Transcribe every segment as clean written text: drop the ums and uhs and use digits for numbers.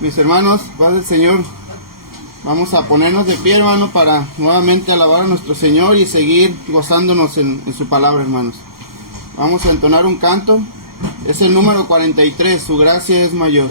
Mis hermanos, paz del Señor. Vamos a ponernos de pie, hermano, para nuevamente alabar a nuestro Señor y seguir gozándonos en su palabra, hermanos. Vamos a entonar un canto. Es el número 43, su gracia es mayor.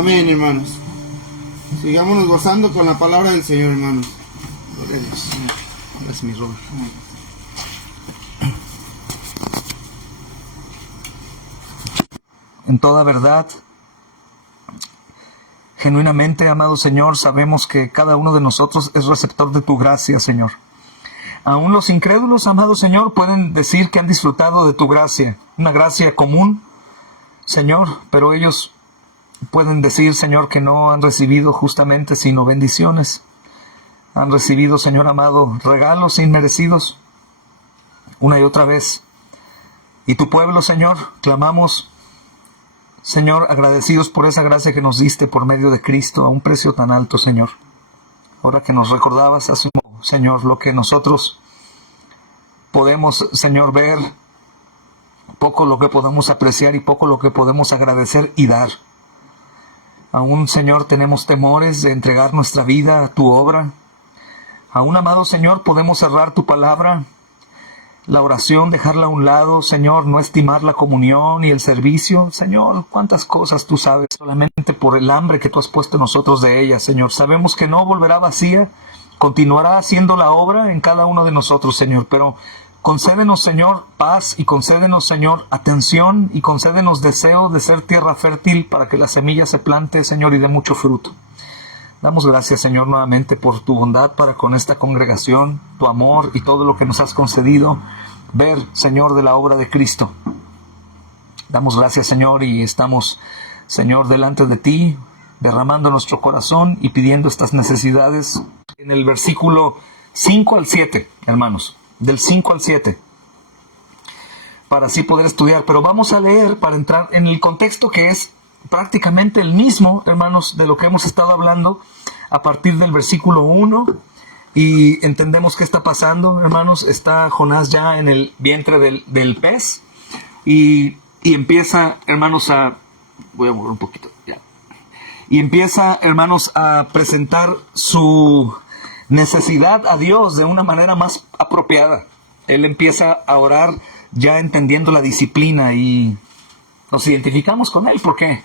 Amén, hermanos. Sigámonos gozando con la palabra del Señor, hermanos. Es mi rol. En toda verdad, genuinamente, amado Señor, sabemos que cada uno de nosotros es receptor de tu gracia, Señor. Aún los incrédulos, amado Señor, pueden decir que han disfrutado de tu gracia, una gracia común, Señor, pero ellos pueden decir, Señor, que no han recibido justamente sino bendiciones. Han recibido, Señor amado, regalos inmerecidos una y otra vez. Y tu pueblo, Señor, clamamos, Señor, agradecidos por esa gracia que nos diste por medio de Cristo a un precio tan alto, Señor. Ahora que nos recordabas, Señor, lo que nosotros podemos, Señor, ver, poco lo que podemos apreciar y poco lo que podemos agradecer y dar. Aún, Señor, tenemos temores de entregar nuestra vida a tu obra. Aún, amado Señor, podemos cerrar tu palabra, la oración, dejarla a un lado, Señor, no estimar la comunión y el servicio. Señor, cuántas cosas tú sabes, solamente por el hambre que tú has puesto en nosotros de ella, Señor. Sabemos que no volverá vacía, continuará haciendo la obra en cada uno de nosotros, Señor, pero concédenos, Señor, paz y concédenos, Señor, atención y concédenos deseo de ser tierra fértil para que la semilla se plante, Señor, y dé mucho fruto. Damos gracias, Señor, nuevamente por tu bondad para con esta congregación, tu amor y todo lo que nos has concedido ver, Señor, de la obra de Cristo. Damos gracias, Señor, y estamos, Señor, delante de ti, derramando nuestro corazón y pidiendo estas necesidades. En el versículo 5 al 7, hermanos, del 5 al 7, para así poder estudiar. Pero vamos a leer para entrar en el contexto que es prácticamente el mismo, hermanos, de lo que hemos estado hablando a partir del versículo 1. Y entendemos qué está pasando, hermanos. Está Jonás ya en el vientre del pez y empieza, hermanos, voy a mover un poquito, ya. Y empieza, hermanos, a presentar su necesidad a Dios de una manera más apropiada. Él empieza a orar ya entendiendo la disciplina y nos identificamos con él porque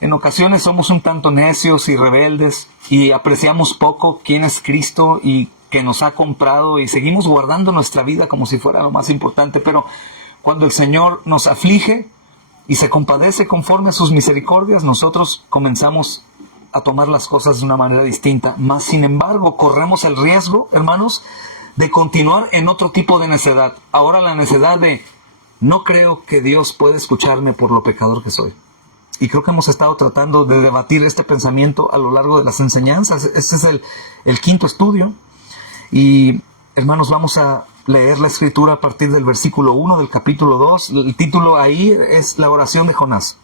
en ocasiones somos un tanto necios y rebeldes y apreciamos poco quién es Cristo y que nos ha comprado y seguimos guardando nuestra vida como si fuera lo más importante. Pero cuando el Señor nos aflige y se compadece conforme a sus misericordias, nosotros comenzamos a tomar las cosas de una manera distinta. Mas, sin embargo, corremos el riesgo, hermanos, de continuar en otro tipo de necedad. Ahora la necedad de no creo que Dios pueda escucharme por lo pecador que soy. Y creo que hemos estado tratando de debatir este pensamiento a lo largo de las enseñanzas. Este es el quinto estudio. Y, hermanos, vamos a leer la escritura a partir del versículo 1 del capítulo 2. El título ahí es la oración de Jonás.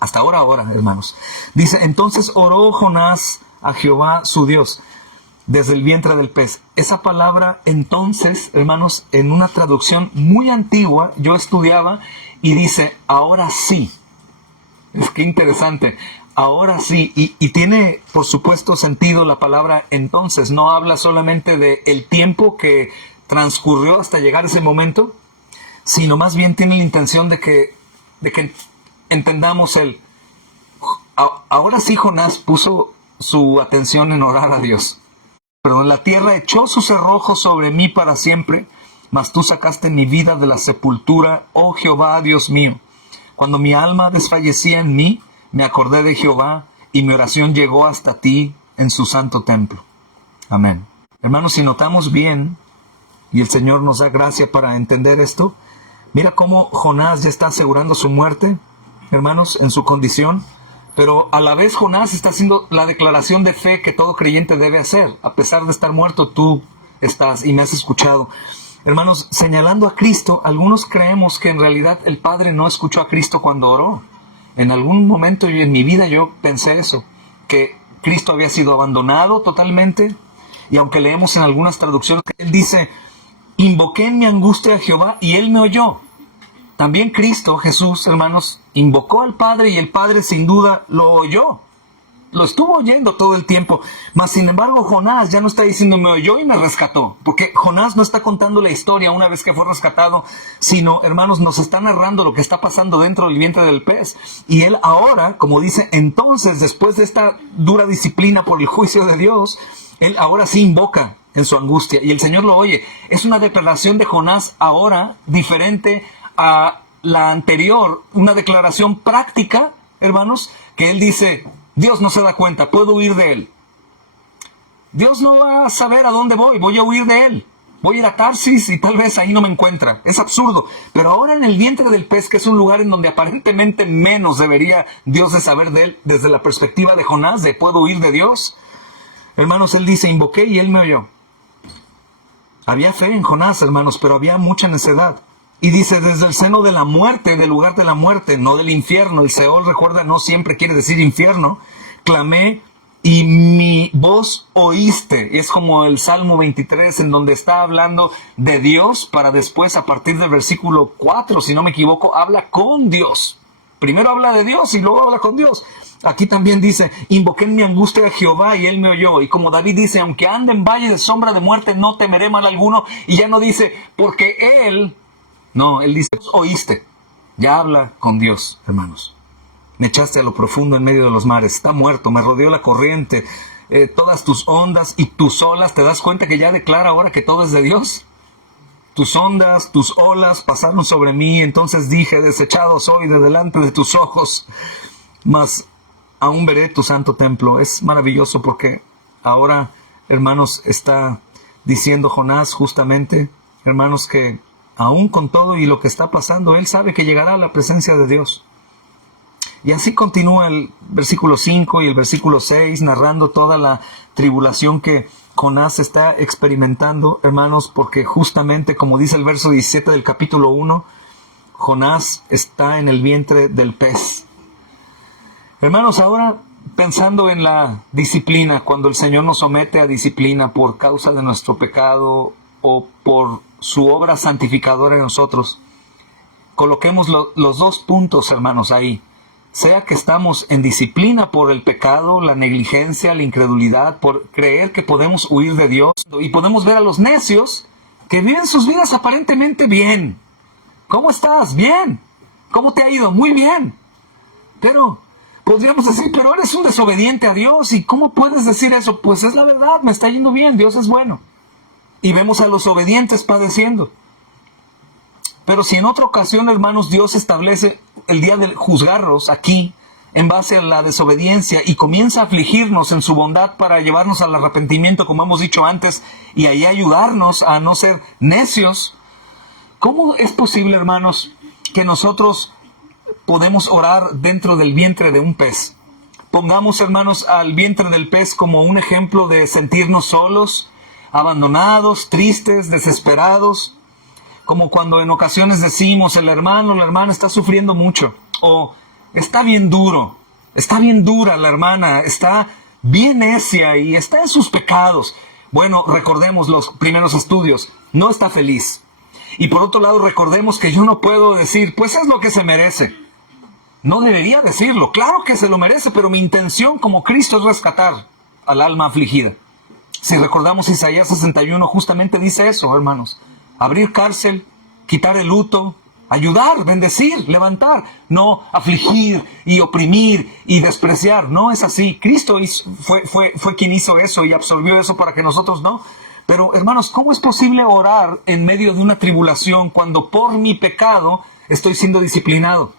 Hasta ahora, hermanos. Dice, entonces oró Jonás a Jehová su Dios desde el vientre del pez. Esa palabra entonces, hermanos, en una traducción muy antigua, yo estudiaba y dice, ahora sí. Es que interesante. Ahora sí. Y tiene, por supuesto, sentido la palabra entonces. No habla solamente de el tiempo que transcurrió hasta llegar ese momento, sino más bien tiene la intención de que entendamos ahora sí Jonás puso su atención en orar a Dios. Pero la tierra echó sus cerrojos sobre mí para siempre, mas tú sacaste mi vida de la sepultura, oh Jehová, Dios mío. Cuando mi alma desfallecía en mí, me acordé de Jehová, y mi oración llegó hasta ti en su santo templo. Amén. Hermanos, si notamos bien, y el Señor nos da gracia para entender esto, mira cómo Jonás ya está asegurando su muerte, hermanos, en su condición, pero a la vez Jonás está haciendo la declaración de fe que todo creyente debe hacer. A pesar de estar muerto, tú estás y me has escuchado. Hermanos, señalando a Cristo, algunos creemos que en realidad el Padre no escuchó a Cristo cuando oró. En algún momento en mi vida yo pensé eso, que Cristo había sido abandonado totalmente, y aunque leemos en algunas traducciones, Él dice, invoqué en mi angustia a Jehová y Él me oyó. También Cristo, Jesús, hermanos, invocó al Padre y el Padre sin duda lo oyó. Lo estuvo oyendo todo el tiempo. Mas sin embargo Jonás ya no está diciendo me oyó y me rescató. Porque Jonás no está contando la historia una vez que fue rescatado, sino, hermanos, nos está narrando lo que está pasando dentro del vientre del pez. Y él ahora, como dice, entonces después de esta dura disciplina por el juicio de Dios, él ahora sí invoca en su angustia. Y el Señor lo oye. Es una declaración de Jonás ahora diferente a la anterior. Una declaración práctica, hermanos, que él dice... Dios no se da cuenta, puedo huir de Él. Dios no va a saber a dónde voy a huir de Él. Voy a ir a Tarsis y tal vez ahí no me encuentra. Es absurdo. Pero ahora en el vientre del pez, que es un lugar en donde aparentemente menos debería Dios de saber de Él, desde la perspectiva de Jonás, de puedo huir de Dios. Hermanos, Él dice, invoqué y Él me oyó. Había fe en Jonás, hermanos, pero había mucha necedad. Y dice, desde el seno de la muerte, del lugar de la muerte, no del infierno. El Seol, recuerda, no siempre quiere decir infierno. Clamé y mi voz oíste. Es como el Salmo 23, en donde está hablando de Dios, para después, a partir del versículo 4, si no me equivoco, habla con Dios. Primero habla de Dios y luego habla con Dios. Aquí también dice, invoqué en mi angustia a Jehová y Él me oyó. Y como David dice, aunque ande en valle de sombra de muerte, no temeré mal alguno. Y ya no dice, porque Él... No, Él dice, oíste. Ya habla con Dios, hermanos. Me echaste a lo profundo en medio de los mares. Está muerto, me rodeó la corriente. Todas tus ondas y tus olas. ¿Te das cuenta que ya declara ahora que todo es de Dios? Tus ondas, tus olas pasaron sobre mí. Entonces dije, desechado soy de delante de tus ojos. Mas aún veré tu santo templo. Es maravilloso porque ahora, hermanos, está diciendo Jonás justamente, hermanos, que aún con todo y lo que está pasando, él sabe que llegará a la presencia de Dios. Y así continúa el versículo 5 y el versículo 6, narrando toda la tribulación que Jonás está experimentando, hermanos, porque justamente, como dice el verso 17 del capítulo 1, Jonás está en el vientre del pez. Hermanos, ahora pensando en la disciplina, cuando el Señor nos somete a disciplina por causa de nuestro pecado o por su obra santificadora en nosotros, coloquemos los dos puntos, hermanos, ahí. Sea que estamos en disciplina por el pecado, la negligencia, la incredulidad, por creer que podemos huir de Dios. Y podemos ver a los necios que viven sus vidas aparentemente bien. ¿Cómo estás? Bien. ¿Cómo te ha ido? Muy bien. Pero podríamos decir, pero eres un desobediente a Dios. ¿Y cómo puedes decir eso? Pues es la verdad, me está yendo bien, Dios es bueno. Y vemos a los obedientes padeciendo. Pero si en otra ocasión, hermanos, Dios establece el día de juzgarlos aquí en base a la desobediencia y comienza a afligirnos en su bondad para llevarnos al arrepentimiento, como hemos dicho antes, y ahí ayudarnos a no ser necios, ¿cómo es posible, hermanos, que nosotros podemos orar dentro del vientre de un pez? Pongamos, hermanos, al vientre del pez como un ejemplo de sentirnos solos, abandonados, tristes, desesperados, como cuando en ocasiones decimos, el hermano o la hermana está sufriendo mucho, o está bien duro, está bien dura la hermana, está bien necia y está en sus pecados. Bueno, recordemos los primeros estudios, no está feliz. Y por otro lado, recordemos que yo no puedo decir, pues es lo que se merece. No debería decirlo, claro que se lo merece, pero mi intención como Cristo es rescatar al alma afligida. Si recordamos Isaías 61, justamente dice eso, hermanos. Abrir cárcel, quitar el luto, ayudar, bendecir, levantar. No afligir y oprimir y despreciar. No es así. Cristo fue quien hizo eso y absorbió eso para que nosotros no. Pero hermanos, ¿cómo es posible orar en medio de una tribulación cuando por mi pecado estoy siendo disciplinado?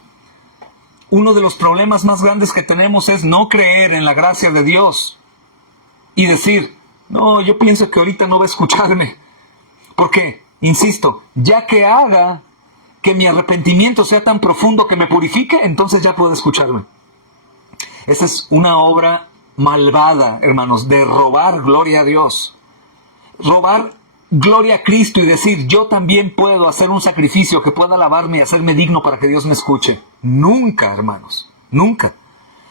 Uno de los problemas más grandes que tenemos es no creer en la gracia de Dios y decir, no, yo pienso que ahorita no va a escucharme. ¿Por qué? Insisto, ya que haga que mi arrepentimiento sea tan profundo que me purifique, entonces ya puede escucharme. Esa es una obra malvada, hermanos, de robar gloria a Dios. Robar gloria a Cristo y decir, yo también puedo hacer un sacrificio que pueda alabarme y hacerme digno para que Dios me escuche. Nunca, hermanos, nunca.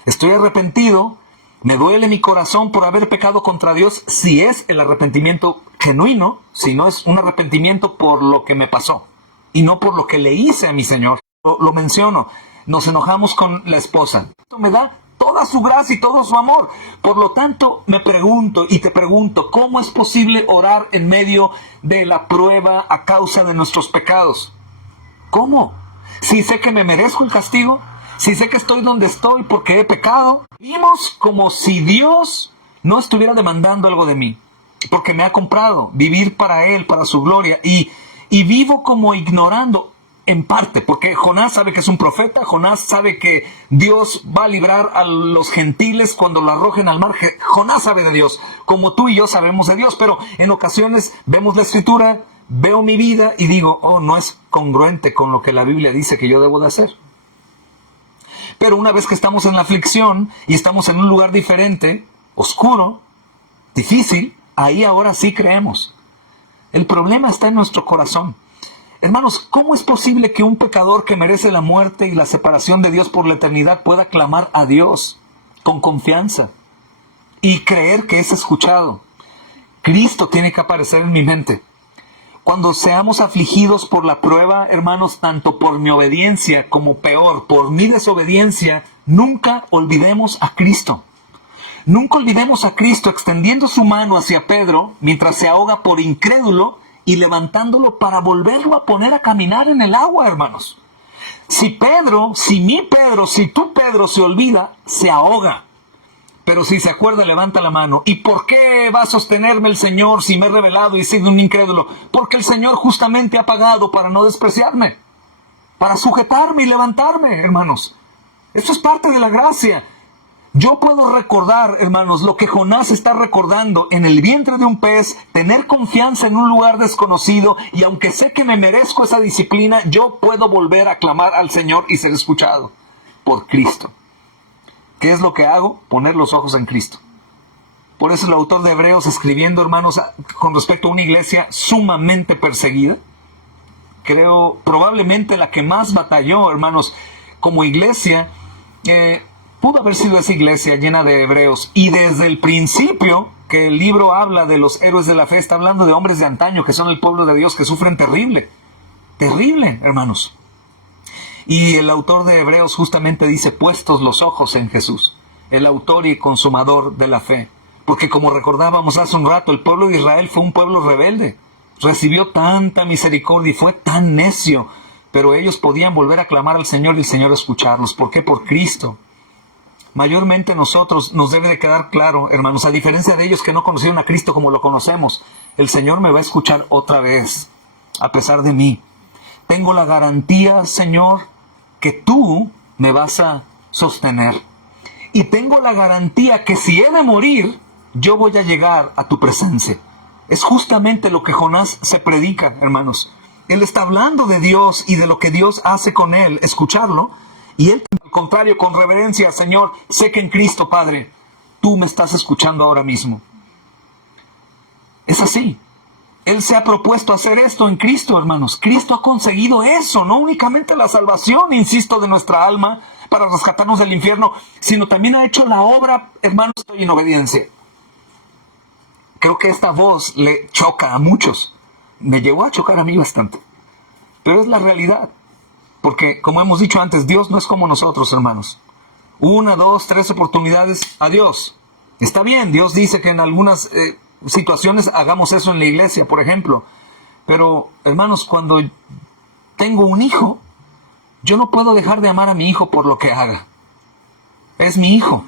Estoy arrepentido, me duele mi corazón por haber pecado contra Dios, si es el arrepentimiento genuino, si no es un arrepentimiento por lo que me pasó y no por lo que le hice a mi Señor. Lo menciono, nos enojamos con la esposa. Esto me da toda su gracia y todo su amor. Por lo tanto, me pregunto y te pregunto, ¿cómo es posible orar en medio de la prueba a causa de nuestros pecados? ¿Cómo? Si sé que me merezco el castigo, si sé que estoy donde estoy porque he pecado, vivimos como si Dios no estuviera demandando algo de mí, porque me ha comprado vivir para Él, para su gloria, y vivo como ignorando en parte, porque Jonás sabe que es un profeta, Jonás sabe que Dios va a librar a los gentiles cuando lo arrojen al mar. Jonás sabe de Dios, como tú y yo sabemos de Dios, pero en ocasiones vemos la Escritura, veo mi vida y digo, oh, no es congruente con lo que la Biblia dice que yo debo de hacer. Pero una vez que estamos en la aflicción y estamos en un lugar diferente, oscuro, difícil, ahí ahora sí creemos. El problema está en nuestro corazón. Hermanos, ¿cómo es posible que un pecador que merece la muerte y la separación de Dios por la eternidad pueda clamar a Dios con confianza y creer que es escuchado? Cristo tiene que aparecer en mi mente. Cuando seamos afligidos por la prueba, hermanos, tanto por mi obediencia como peor, por mi desobediencia, nunca olvidemos a Cristo. Nunca olvidemos a Cristo extendiendo su mano hacia Pedro mientras se ahoga por incrédulo y levantándolo para volverlo a poner a caminar en el agua, hermanos. Si tu Pedro se olvida, se ahoga. Pero si se acuerda, levanta la mano. ¿Y por qué va a sostenerme el Señor si me he rebelado y sido un incrédulo? Porque el Señor justamente ha pagado para no despreciarme, para sujetarme y levantarme, hermanos. Esto es parte de la gracia. Yo puedo recordar, hermanos, lo que Jonás está recordando en el vientre de un pez, tener confianza en un lugar desconocido, y aunque sé que me merezco esa disciplina, yo puedo volver a clamar al Señor y ser escuchado por Cristo. ¿Qué es lo que hago? Poner los ojos en Cristo. Por eso el autor de Hebreos, escribiendo, hermanos, con respecto a una iglesia sumamente perseguida, creo probablemente la que más batalló, hermanos, como iglesia, pudo haber sido esa iglesia llena de hebreos. Y desde el principio que el libro habla de los héroes de la fe, está hablando de hombres de antaño que son el pueblo de Dios, que sufren terrible, terrible, hermanos. Y el autor de Hebreos justamente dice, puestos los ojos en Jesús, el autor y consumador de la fe. Porque como recordábamos hace un rato, el pueblo de Israel fue un pueblo rebelde. Recibió tanta misericordia y fue tan necio, pero ellos podían volver a clamar al Señor y el Señor escucharlos. ¿Por qué? Por Cristo. Mayormente nosotros nos debe de quedar claro, hermanos, a diferencia de ellos que no conocieron a Cristo como lo conocemos, el Señor me va a escuchar otra vez, a pesar de mí. Tengo la garantía, Señor, que tú me vas a sostener. Y tengo la garantía que si he de morir, yo voy a llegar a tu presencia. Es justamente lo que Jonás se predica, hermanos. Él está hablando de Dios y de lo que Dios hace con él, escucharlo. Y él, al contrario, con reverencia, Señor, sé que en Cristo, Padre, tú me estás escuchando ahora mismo. Es así. Él se ha propuesto hacer esto en Cristo, hermanos. Cristo ha conseguido eso, no únicamente la salvación, insisto, de nuestra alma para rescatarnos del infierno, sino también ha hecho la obra, hermanos, estoy en obediencia. Creo que esta voz le choca a muchos. Me llegó a chocar a mí bastante. Pero es la realidad. Porque, como hemos dicho antes, Dios no es como nosotros, hermanos. 1, 2, 3 oportunidades, adiós. Está bien, Dios dice que en algunas situaciones hagamos eso en la iglesia, por ejemplo. Pero, hermanos, cuando tengo un hijo, yo no puedo dejar de amar a mi hijo por lo que haga. Es mi hijo.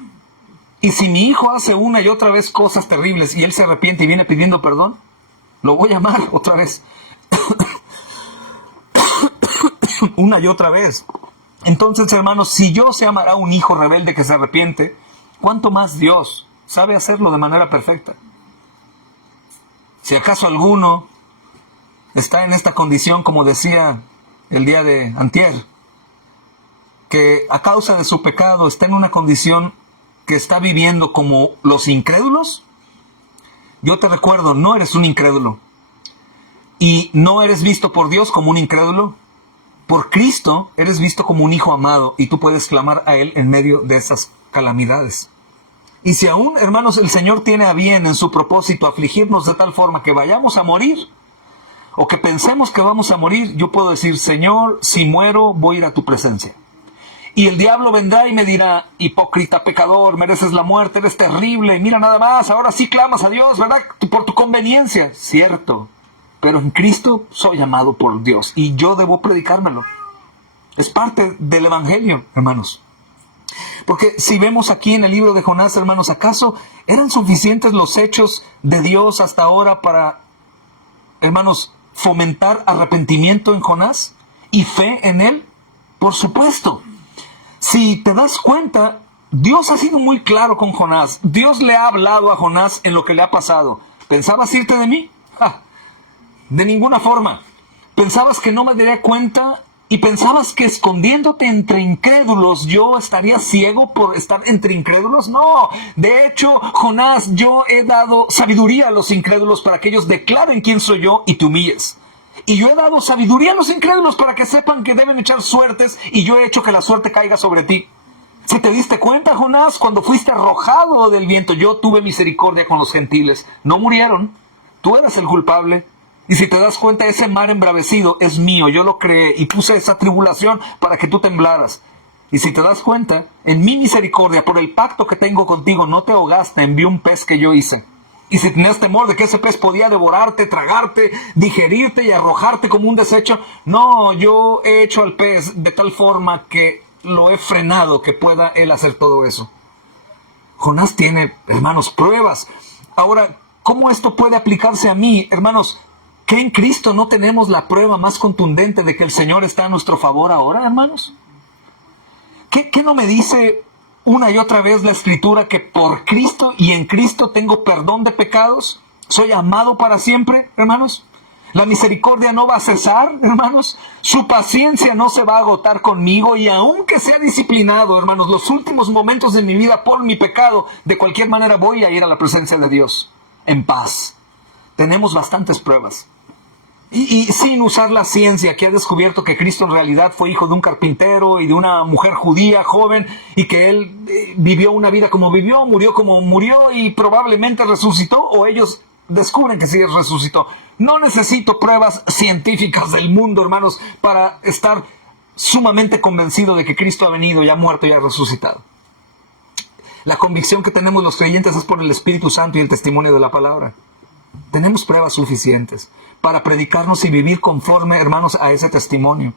Y si mi hijo hace una y otra vez cosas terribles y él se arrepiente y viene pidiendo perdón, lo voy a amar otra vez. Una y otra vez. Entonces, hermanos, si yo sé amar a un hijo rebelde que se arrepiente, ¿cuánto más Dios sabe hacerlo de manera perfecta? Si acaso alguno está en esta condición, como decía el día de antier, que a causa de su pecado está en una condición que está viviendo como los incrédulos, yo te recuerdo, no eres un incrédulo. Y no eres visto por Dios como un incrédulo. Por Cristo eres visto como un hijo amado y tú puedes clamar a Él en medio de esas calamidades. Y si aún, hermanos, el Señor tiene a bien en su propósito afligirnos de tal forma que vayamos a morir, o que pensemos que vamos a morir, yo puedo decir, Señor, si muero, voy a ir a tu presencia. Y el diablo vendrá y me dirá, hipócrita, pecador, mereces la muerte, eres terrible, mira nada más, ahora sí clamas a Dios, ¿verdad? Por tu conveniencia. Cierto, pero en Cristo soy amado por Dios y yo debo predicármelo. Es parte del Evangelio, hermanos. Porque si vemos aquí en el libro de Jonás, hermanos, ¿acaso eran suficientes los hechos de Dios hasta ahora para, hermanos, fomentar arrepentimiento en Jonás y fe en él? Por supuesto. Si te das cuenta, Dios ha sido muy claro con Jonás. Dios le ha hablado a Jonás en lo que le ha pasado. ¿Pensabas irte de mí? De ninguna forma. ¿Pensabas que no me daría cuenta? ¿Y pensabas que escondiéndote entre incrédulos yo estaría ciego por estar entre incrédulos? No. De hecho, Jonás, yo he dado sabiduría a los incrédulos para que ellos declaren quién soy yo y te humilles. Y yo he dado sabiduría a los incrédulos para que sepan que deben echar suertes y yo he hecho que la suerte caiga sobre ti. Si te diste cuenta, Jonás, cuando fuiste arrojado del viento, yo tuve misericordia con los gentiles. No murieron. Tú eras el culpable. Y si te das cuenta, ese mar embravecido es mío. Yo lo creé y puse esa tribulación para que tú temblaras. Y si te das cuenta, en mi misericordia, por el pacto que tengo contigo, no te ahogaste, envié un pez que yo hice. Y si tenías temor de que ese pez podía devorarte, tragarte, digerirte y arrojarte como un desecho, no, yo he hecho al pez de tal forma que lo he frenado que pueda él hacer todo eso. Jonás tiene, hermanos, pruebas. Ahora, ¿cómo esto puede aplicarse a mí? Hermanos, ¿que en Cristo no tenemos la prueba más contundente de que el Señor está a nuestro favor ahora, hermanos? ¿Qué no me dice una y otra vez la Escritura que por Cristo y en Cristo tengo perdón de pecados? ¿Soy amado para siempre, hermanos? La misericordia no va a cesar, hermanos. Su paciencia no se va a agotar conmigo. Y aunque sea disciplinado, hermanos, los últimos momentos de mi vida por mi pecado, de cualquier manera voy a ir a la presencia de Dios en paz. Tenemos bastantes pruebas. Y sin usar la ciencia, que ha descubierto que Cristo en realidad fue hijo de un carpintero y de una mujer judía joven, y que Él vivió una vida como vivió, murió como murió y probablemente resucitó, o ellos descubren que sí resucitó. No necesito pruebas científicas del mundo, hermanos, para estar sumamente convencido de que Cristo ha venido, ya ha muerto y ha resucitado. La convicción que tenemos los creyentes es por el Espíritu Santo y el testimonio de la palabra. Tenemos pruebas suficientes para predicarnos y vivir conforme, hermanos, a ese testimonio.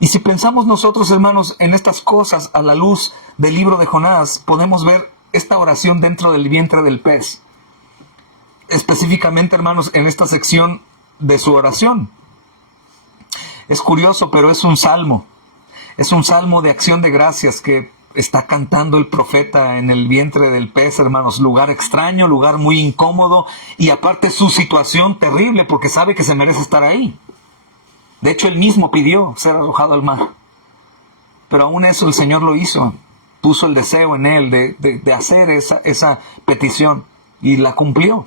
Y si pensamos nosotros, hermanos, en estas cosas a la luz del libro de Jonás, podemos ver esta oración dentro del vientre del pez. Específicamente, hermanos, en esta sección de su oración. Es curioso, pero es un salmo. Es un salmo de acción de gracias que está cantando el profeta en el vientre del pez, hermanos. Lugar extraño, lugar muy incómodo, y aparte su situación terrible porque sabe que se merece estar ahí. De hecho, él mismo pidió ser arrojado al mar. Pero aún eso el Señor lo hizo. Puso el deseo en él de hacer esa petición y la cumplió.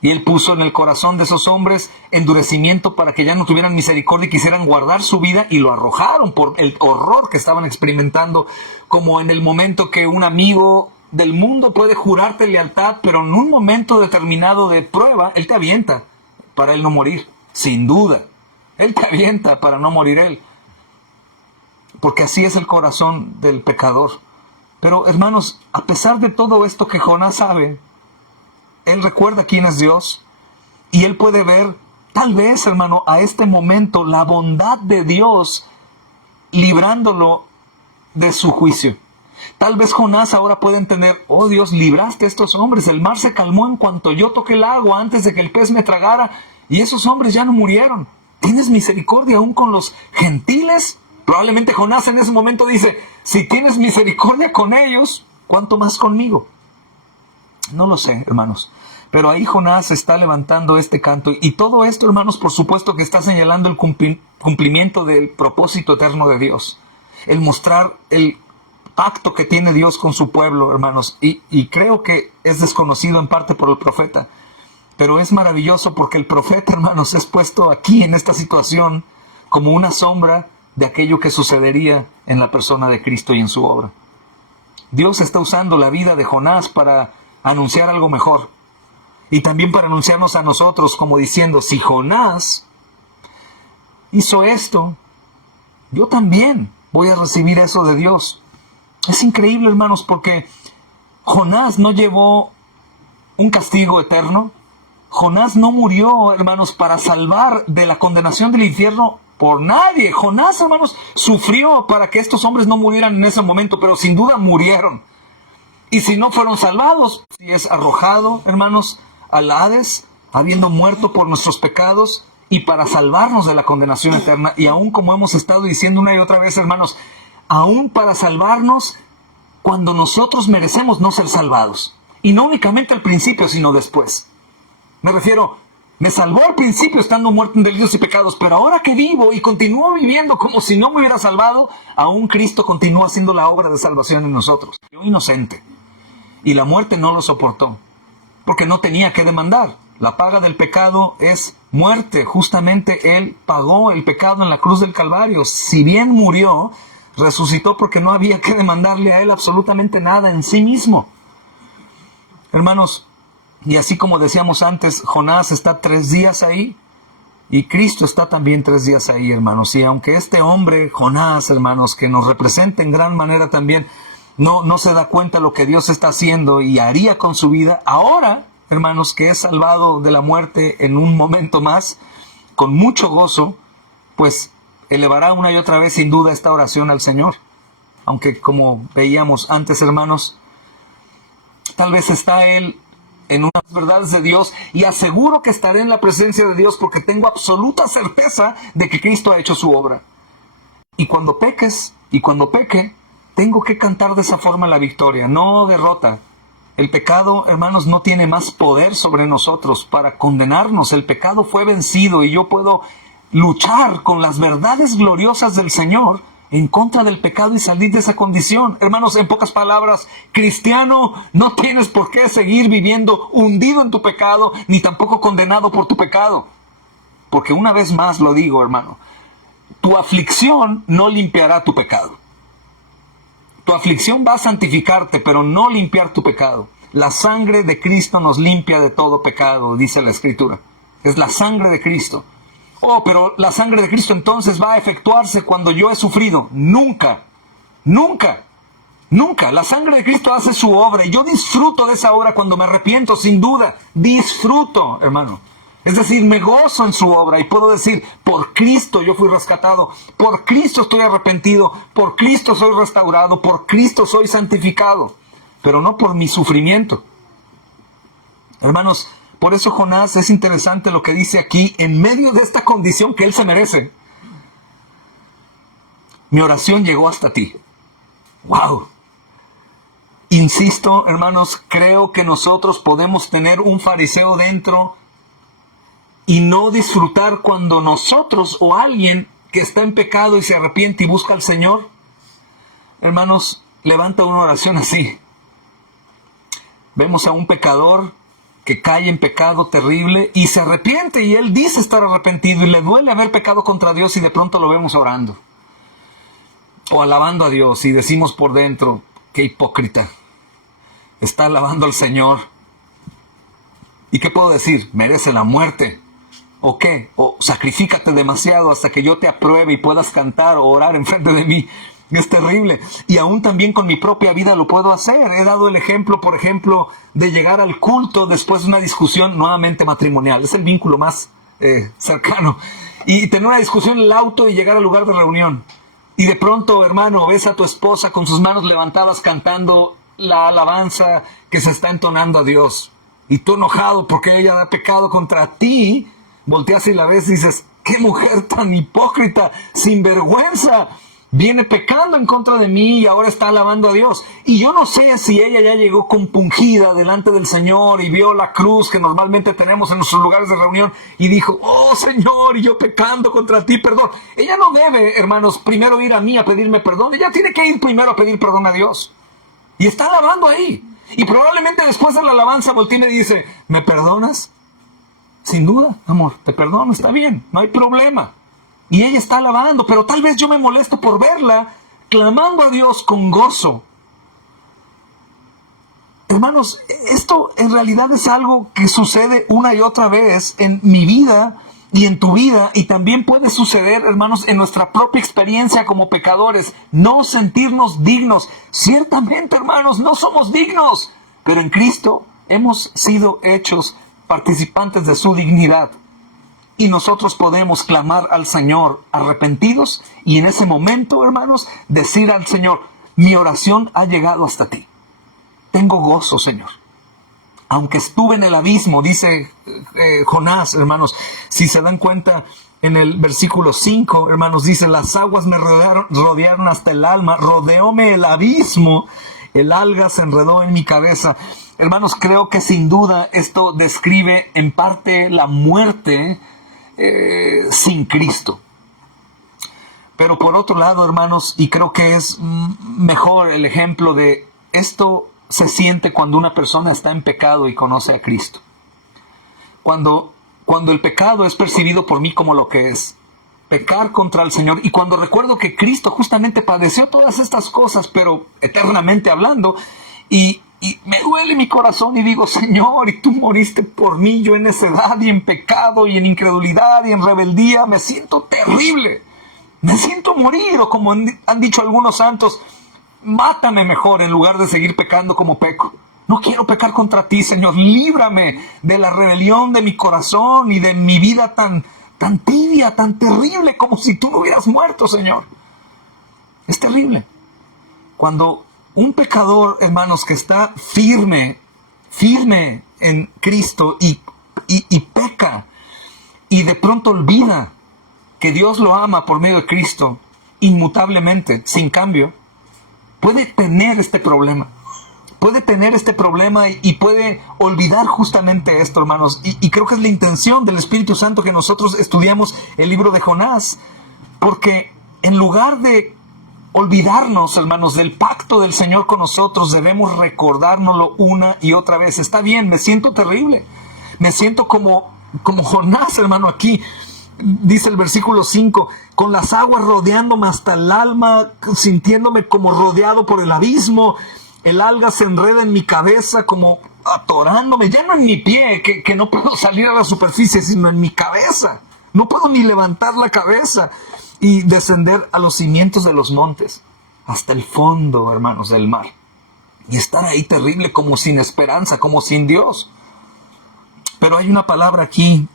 Y Él puso en el corazón de esos hombres endurecimiento para que ya no tuvieran misericordia y quisieran guardar su vida, y lo arrojaron por el horror que estaban experimentando, como en el momento que un amigo del mundo puede jurarte lealtad, pero en un momento determinado de prueba, Él te avienta para Él no morir, sin duda. Él te avienta para no morir Él. Porque así es el corazón del pecador. Pero hermanos, a pesar de todo esto que Jonás sabe, él recuerda quién es Dios, y él puede ver, tal vez, hermano, a este momento, la bondad de Dios librándolo de su juicio. Tal vez Jonás ahora puede entender: oh Dios, libraste a estos hombres, el mar se calmó en cuanto yo toqué el agua antes de que el pez me tragara, y esos hombres ya no murieron. ¿Tienes misericordia aún con los gentiles? Probablemente Jonás en ese momento dice: si tienes misericordia con ellos, ¿cuánto más conmigo? No lo sé, hermanos. Pero ahí Jonás está levantando este canto. Y todo esto, hermanos, por supuesto que está señalando el cumplimiento del propósito eterno de Dios. El mostrar el pacto que tiene Dios con su pueblo, hermanos. Y creo que es desconocido en parte por el profeta. Pero es maravilloso porque el profeta, hermanos, es puesto aquí en esta situación como una sombra de aquello que sucedería en la persona de Cristo y en su obra. Dios está usando la vida de Jonás para anunciar algo mejor. Y también para anunciarnos a nosotros, como diciendo: si Jonás hizo esto, yo también voy a recibir eso de Dios. Es increíble, hermanos, porque Jonás no llevó un castigo eterno. Jonás no murió, hermanos, para salvar de la condenación del infierno por nadie. Jonás, hermanos, sufrió para que estos hombres no murieran en ese momento, pero sin duda murieron. Y si no fueron salvados, si es arrojado, hermanos, al Hades, habiendo muerto por nuestros pecados y para salvarnos de la condenación eterna. Y aún, como hemos estado diciendo una y otra vez, hermanos, aún para salvarnos cuando nosotros merecemos no ser salvados. Y no únicamente al principio, sino después. Me refiero, me salvó al principio estando muerto en delitos y pecados, pero ahora que vivo y continúo viviendo como si no me hubiera salvado, aún Cristo continúa haciendo la obra de salvación en nosotros. Yo inocente. Y la muerte no lo soportó, porque no tenía que demandar. La paga del pecado es muerte. Justamente Él pagó el pecado en la cruz del Calvario. Si bien murió, resucitó porque no había que demandarle a Él absolutamente nada en sí mismo. Hermanos, y así como decíamos antes, Jonás está 3 días ahí, y Cristo está también 3 días ahí, hermanos. Y aunque este hombre, Jonás, hermanos, que nos representa en gran manera también, no se da cuenta de lo que Dios está haciendo y haría con su vida, ahora, hermanos, que es salvado de la muerte en un momento más, con mucho gozo, pues elevará una y otra vez sin duda esta oración al Señor. Aunque, como veíamos antes, hermanos, tal vez está él en unas verdades de Dios, y aseguro que estaré en la presencia de Dios porque tengo absoluta certeza de que Cristo ha hecho su obra. Y cuando peques, y cuando peque, tengo que cantar de esa forma la victoria, no derrota. El pecado, hermanos, no tiene más poder sobre nosotros para condenarnos. El pecado fue vencido y yo puedo luchar con las verdades gloriosas del Señor en contra del pecado y salir de esa condición. Hermanos, en pocas palabras, cristiano, no tienes por qué seguir viviendo hundido en tu pecado, ni tampoco condenado por tu pecado. Porque una vez más lo digo, hermano, tu aflicción no limpiará tu pecado. Tu aflicción va a santificarte, pero no limpiar tu pecado. La sangre de Cristo nos limpia de todo pecado, dice la Escritura. Es la sangre de Cristo. Oh, pero la sangre de Cristo entonces va a efectuarse cuando yo he sufrido. Nunca, nunca, nunca. La sangre de Cristo hace su obra y yo disfruto de esa obra cuando me arrepiento, sin duda. Disfruto, hermano. Es decir, me gozo en su obra y puedo decir, por Cristo yo fui rescatado, por Cristo estoy arrepentido, por Cristo soy restaurado, por Cristo soy santificado, pero no por mi sufrimiento. Hermanos, por eso Jonás es interesante lo que dice aquí, en medio de esta condición que él se merece. Mi oración llegó hasta ti. ¡Wow! Insisto, hermanos, creo que nosotros podemos tener un fariseo dentro y no disfrutar cuando nosotros o alguien que está en pecado y se arrepiente y busca al Señor. Hermanos, levanta una oración así. Vemos a un pecador que cae en pecado terrible y se arrepiente y él dice estar arrepentido y le duele haber pecado contra Dios y de pronto lo vemos orando o alabando a Dios y decimos por dentro, qué hipócrita, está alabando al Señor. ¿Y qué puedo decir? Merece la muerte. ¿O qué? O sacrifícate demasiado hasta que yo te apruebe y puedas cantar o orar enfrente de mí. Es terrible. Y aún también con mi propia vida lo puedo hacer. He dado el ejemplo, por ejemplo, de llegar al culto después de una discusión nuevamente matrimonial. Es el vínculo más cercano. Y tener una discusión en el auto y llegar al lugar de reunión. Y de pronto, hermano, ves a tu esposa con sus manos levantadas cantando la alabanza que se está entonando a Dios. Y tú enojado porque ella ha pecado contra ti, volteas y la ves y dices, qué mujer tan hipócrita, sin vergüenza, viene pecando en contra de mí y ahora está alabando a Dios. Y yo no sé si ella ya llegó compungida delante del Señor y vio la cruz que normalmente tenemos en nuestros lugares de reunión y dijo, oh Señor, y yo pecando contra ti, perdón. Ella no debe, hermanos, primero ir a mí a pedirme perdón. Ella tiene que ir primero a pedir perdón a Dios. Y está alabando ahí. Y probablemente después de la alabanza voltea y le dice, ¿me perdonas? Sin duda, amor, te perdono, está bien, no hay problema. Y ella está alabando, pero tal vez yo me molesto por verla clamando a Dios con gozo. Hermanos, esto en realidad es algo que sucede una y otra vez en mi vida y en tu vida, y también puede suceder, hermanos, en nuestra propia experiencia como pecadores, no sentirnos dignos. Ciertamente, hermanos, no somos dignos, pero en Cristo hemos sido hechos participantes de su dignidad. Y nosotros podemos clamar al Señor arrepentidos y en ese momento, hermanos, decir al Señor, mi oración ha llegado hasta ti. Tengo gozo, Señor. Aunque estuve en el abismo, dice Jonás, hermanos, si se dan cuenta en el versículo 5, hermanos, dice, las aguas me rodearon hasta el alma, rodeóme el abismo, el alga se enredó en mi cabeza. Hermanos, creo que sin duda esto describe en parte la muerte sin Cristo. Pero por otro lado, hermanos, y creo que es mejor el ejemplo de esto se siente cuando una persona está en pecado y conoce a Cristo. Cuando el pecado es percibido por mí como lo que es, pecar contra el Señor, y cuando recuerdo que Cristo justamente padeció todas estas cosas, pero eternamente hablando, y me duele mi corazón y digo, Señor, y tú moriste por mí, yo en necedad y en pecado y en incredulidad y en rebeldía, me siento terrible, me siento morir, o como han dicho algunos santos, mátame mejor en lugar de seguir pecando como peco. No quiero pecar contra ti, Señor, líbrame de la rebelión de mi corazón y de mi vida tan tibia, tan terrible, como si tú no hubieras muerto, Señor. Es terrible. Cuando un pecador, hermanos, que está firme en Cristo y peca, y de pronto olvida que Dios lo ama por medio de Cristo, inmutablemente, sin cambio, puede tener este problema. Puede tener este problema y puede olvidar justamente esto, hermanos. Y creo que es la intención del Espíritu Santo que nosotros estudiamos el libro de Jonás. Porque en lugar de olvidarnos, hermanos, del pacto del Señor con nosotros, debemos recordárnoslo una y otra vez. Está bien, me siento terrible. Me siento como Jonás, hermano, aquí. Dice el versículo 5, con las aguas rodeándome hasta el alma, sintiéndome como rodeado por el abismo. El alga se enreda en mi cabeza como atorándome, ya no en mi pie, que no puedo salir a la superficie, sino en mi cabeza. No puedo ni levantar la cabeza y descender a los cimientos de los montes, hasta el fondo, hermanos, del mar. Y estar ahí terrible, como sin esperanza, como sin Dios. Pero hay una palabra aquí,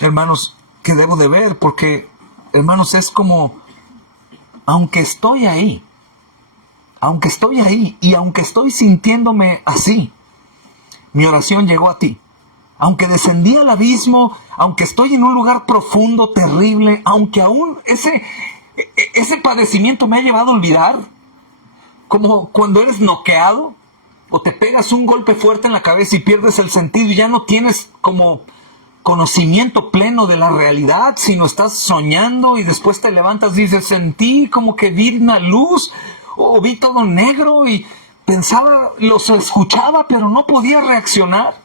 hermanos, que debo de ver, porque, hermanos, es como, aunque estoy ahí, y aunque estoy sintiéndome así, mi oración llegó a ti. Aunque descendí al abismo, aunque estoy en un lugar profundo, terrible, aunque aún ese padecimiento me ha llevado a olvidar, como cuando eres noqueado, o te pegas un golpe fuerte en la cabeza y pierdes el sentido y ya no tienes como conocimiento pleno de la realidad, sino estás soñando y después te levantas y dices, sentí como que vi una luz, o vi todo negro y pensaba, los escuchaba, pero no podía reaccionar.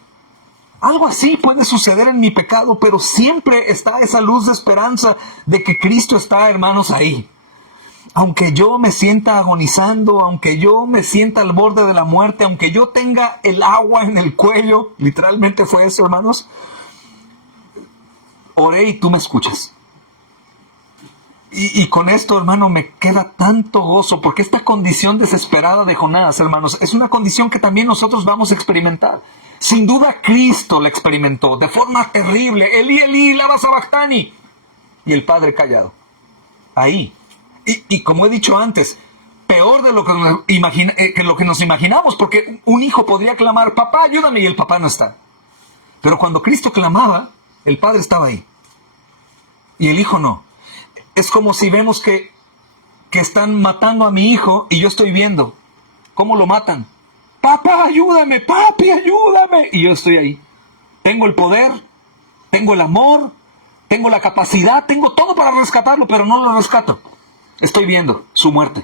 Algo así puede suceder en mi pecado, pero siempre está esa luz de esperanza de que Cristo está, hermanos, ahí. Aunque yo me sienta agonizando, aunque yo me sienta al borde de la muerte, aunque yo tenga el agua en el cuello, literalmente fue eso, hermanos, oré y tú me escuchas. Y con esto, hermano, me queda tanto gozo, porque esta condición desesperada de Jonás, hermanos, es una condición que también nosotros vamos a experimentar. Sin duda Cristo la experimentó de forma terrible. Elí, Elí, lama sabactani. Y el Padre callado. Ahí. Y como he dicho antes, peor de lo que nos imaginamos, porque un hijo podría clamar, papá, ayúdame, y el papá no está. Pero cuando Cristo clamaba, el Padre estaba ahí. Y el hijo no. Es como si vemos que están matando a mi hijo y yo estoy viendo cómo lo matan. Papá, ayúdame, papi, ayúdame. Y yo estoy ahí. Tengo el poder, tengo el amor, tengo la capacidad, tengo todo para rescatarlo, pero no lo rescato. Estoy viendo su muerte.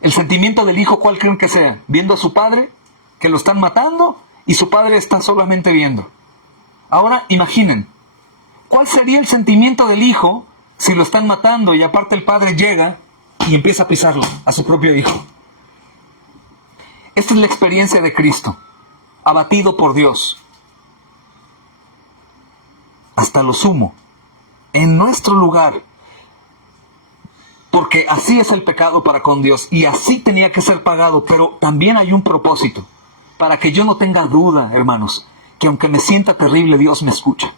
El sentimiento del hijo, ¿cuál creen que sea? Viendo a su padre, que lo están matando, y su padre está solamente viendo. Ahora, imaginen, ¿cuál sería el sentimiento del hijo si lo están matando y aparte el padre llega y empieza a pisarlo, a su propio hijo? Esta es la experiencia de Cristo, abatido por Dios, hasta lo sumo, en nuestro lugar, porque así es el pecado para con Dios, y así tenía que ser pagado, pero también hay un propósito, para que yo no tenga duda, hermanos, que aunque me sienta terrible, Dios me escucha,